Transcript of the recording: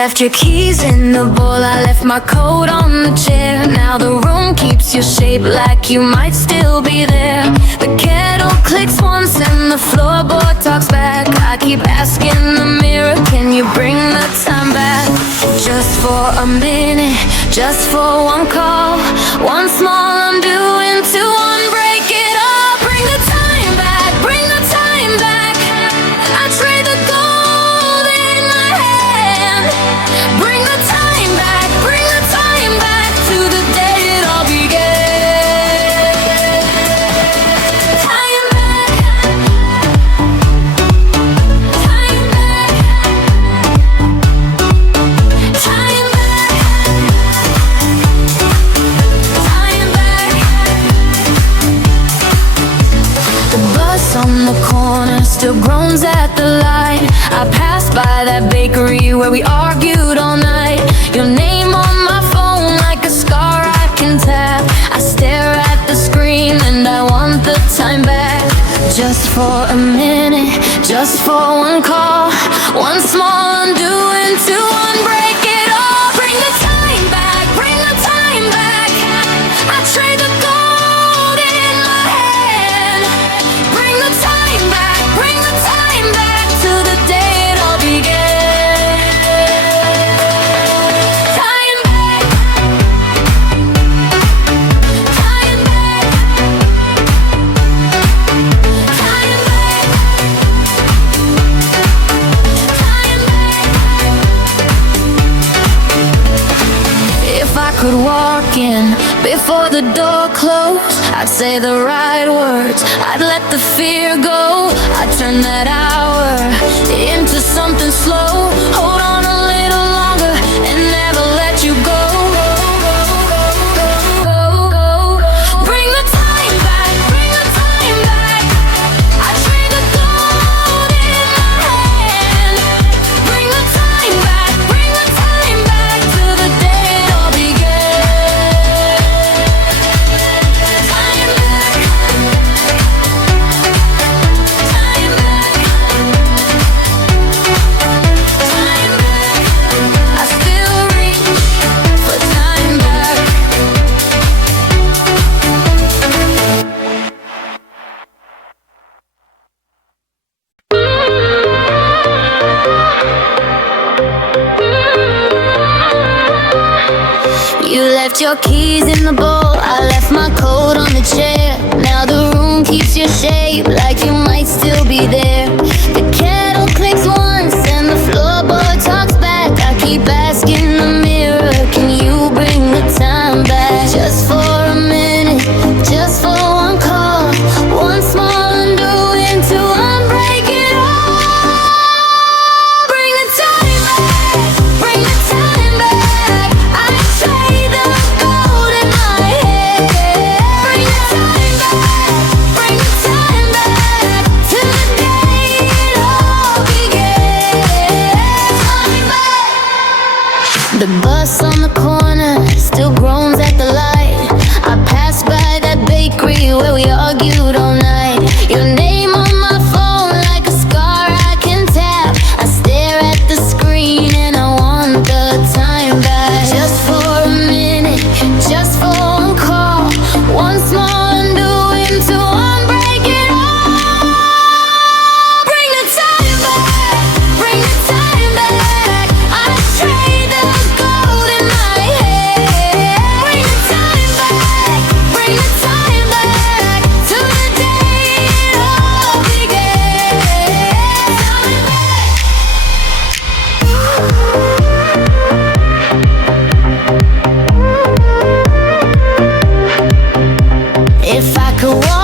left your keys in the bowl, I left my coat on the chair. Now the room keeps your shape like you might still be there. The kettle clicks once and the floorboard talks back. I keep asking the mirror, can you bring the time back? Just for a minute, just for one call, one small undoing to unbreak it all. Bring the time back, bring the time back. I trade the gold in my hand. Bring the time back, bring the time back to the day it all began. Time back, time back, time back, time back. The bus on the corner still groans at the light. I passed by that bakery where we argued all night. Your name on my phone like a scar I can tap. I stare at the screen and I want the time back. Just for a minute, just for one call, one small undoing to unbreak it all. Bring the time back, bring the time back. I trade the gold in my hand. Bring the time back, bring the time back to the day it all began. Time back, time back, time back, time back. If I could walk in before the door closed, I'd say the right words, I'd let the fear go. I'd turn that hour into something slow. Hold on a little longer and never let you go. Bring the time back, bring the time back. I trade the gold in my hand. Bring the time back, bring the time back to the day it all began. Time back, time back, time back. I still reach for time back. You left your keys in the bowl, I left my coat on the chair. Now the room keeps your shape like you might still be there. The kettle clicks once and the floorboard talks back. I keep asking the mirror, can you bring the time back? Just for a minute, just for one call, one small undoing to unbreak it all. Bring the time back, bring the time back. I trade the gold in my head. Bring the time back, bring the time back to the day it all began. Time back. The bus on the corner still groans at the light. I passed by that bakery where we argued all night. Your name on my phone like a scar I can tap. I stare at the screen and I want the time back. Just for a minute, just for one call, one small undoing to unbreak it all. Bring the time back, bring the time back. I trade the gold in my head. Bring the time back, bring the time back to the day it all began. Time back. If I could walk